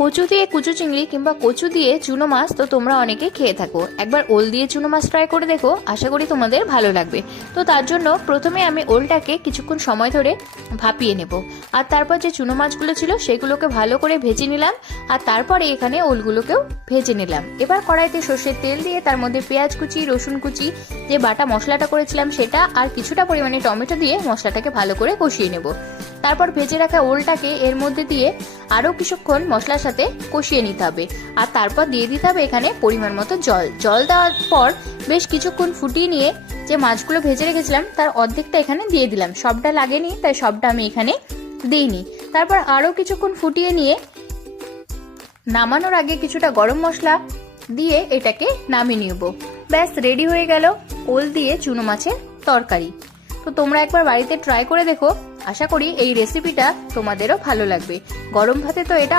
কচু দিয়ে কুচো চিংড়ি কিংবা কচু দিয়ে চুনো মাছ তো তোমরা অনেকে খেয়ে থাকো। একবার ওল দিয়ে চুনো মাছ ট্রাই করে দেখো, আশা করি তোমাদের ভালো লাগবে। তো তার জন্য প্রথমে আমি ওলটাকে কিছুক্ষণ সময় ধরে ভাপিয়ে নেব, আর তারপর যে চুনো মাছগুলো ছিল সেগুলোকে ভালো করে ভেজে নিলাম, আর তারপরে এখানে ওলগুলোকেও ভেজে নিলাম। এবার কড়াইতে সর্ষের তেল দিয়ে তার মধ্যে পেঁয়াজ কুচি, রসুন কুচি, যে বাটা মশলাটা করেছিলাম সেটা, আর কিছুটা পরিমাণে টমেটো দিয়ে মশলাটাকে ভালো করে কষিয়ে নেব। তারপর ভেজে রাখা ওলটাকে এর মধ্যে দিয়ে আরও কিছুক্ষণ মশলার সাথে কষিয়ে নিতে হবে, আর তারপর দিয়ে দিতে হবে এখানে পরিমাণ মতো জল। জল দেওয়ার পর বেশ কিছুক্ষণ ফুটিয়ে নিয়ে যে মাছগুলো ভেজে রেখেছিলাম তার অর্ধেকটা এখানে দিয়ে দিলাম। সবটা লাগেনি, তাই সবটা আমি এখানে দিইনি। তারপর আরও কিছুক্ষণ ফুটিয়ে নিয়ে নামানোর আগে কিছুটা গরম মশলা দিয়ে এটাকে নামিয়ে নেব। ব্যাস রেডি হয়ে গেল ওল দিয়ে চুনো মাছের তরকারি। তো তোমরা একবার বাড়িতে ট্রাই করে দেখো, আশা করি এই রেসিপিটা তোমাদেরও ভালো লাগবে। গরম ভাতে তো এটা